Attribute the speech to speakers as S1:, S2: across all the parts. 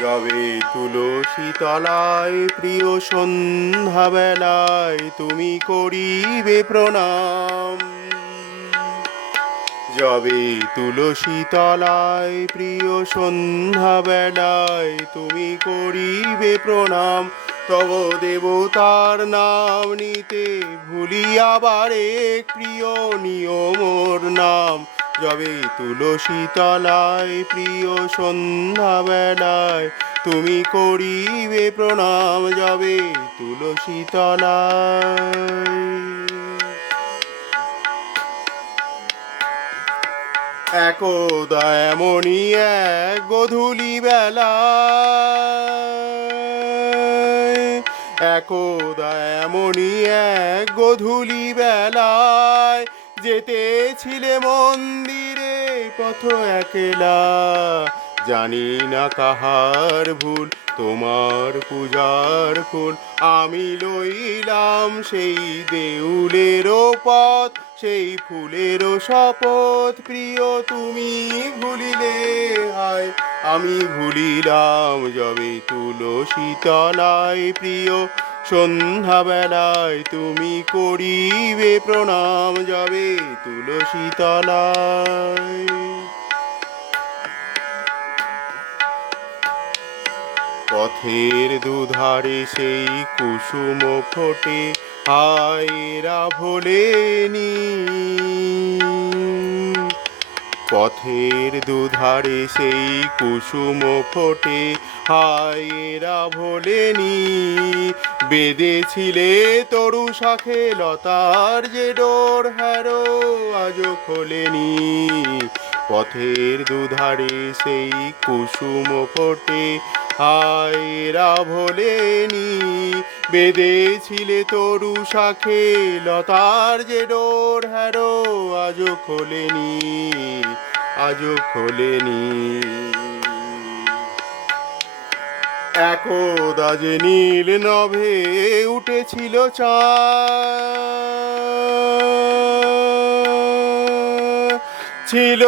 S1: যবে তুলসী তলায় প্রিয় সন্ধ্যা বেলায় তুমি করিবে প্রণাম। যবে তুলসী তলায় প্রিয় সন্ধ্যা বেলায় তুমি করিবে প্রণাম। তব দেবতার নাম নিতে ভুলি আবার এক প্রিয় নিয়মর নাম। যবে তুলসী তলায়, প্রিয় সন্ধ্যা বেলায় তুমি করিবে প্রণাম যবে তুলসী তলায়। একদা এমনই এক গধূলি বেলা একদা এমনই এক গধূলি বেলায়। যেতেছিলে মন্দিরে, পথ একলা। জানি না কাহার ভুল, তোমার পূজার ফুল আমি লইলাম সেই দেউলেরও পথ, সেই ফুলেরও শপথ। প্রিয়, তুমি ভুলিলে, হায়, আমি ভুলিলাম। যবে তুলসী তলায় প্রিয় সন্ধ্যা বেলায় তুমি করিবে প্রণাম, যাবে তুলসী তলায়। পথের দুধারে সেই কুসুম ফোটে হায়রা ভোলেনি পথের দুধারে সেই কুসুম ফোটে হায়রা ভোলেনি বেঁধেছিলে তরু শাখে লতার যে ডোর, হ্যারো, আজও খোলেনি। পথের দুধারে সেই কুসুম ফোটে হায়রা ভোলেনি বেঁধেছিলে তরু শাখে লতার যে ডোর, হ্যারো, আজও খোলেনি আজও খোলেনি। একদা যে নীল নভে উঠেছিল ছিল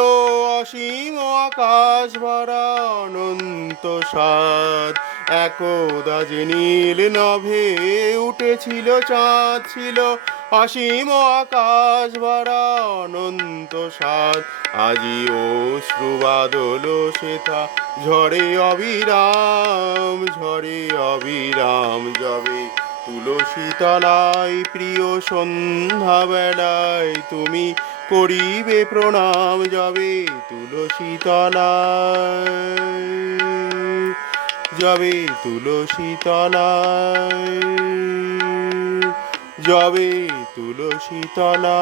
S1: অসীম আকাশ ভরা অনন্ত সাদ। একদা যে নীল নভে উঠেছিল চাঁদ। ছিল অসীম আকাশ ভরা অনন্ত সাদ আজি অশ্রু বাদল সেথা, ঝরে অবিরাম ঝরে অবিরাম যাবে। তুলসী তলায় প্রিয় সন্ধ্যা বেলায় তুমি করিবে প্রণাম যাবে। তুলসী তলায় যাবে, তুলসী তলায় জবে তুলসী তলা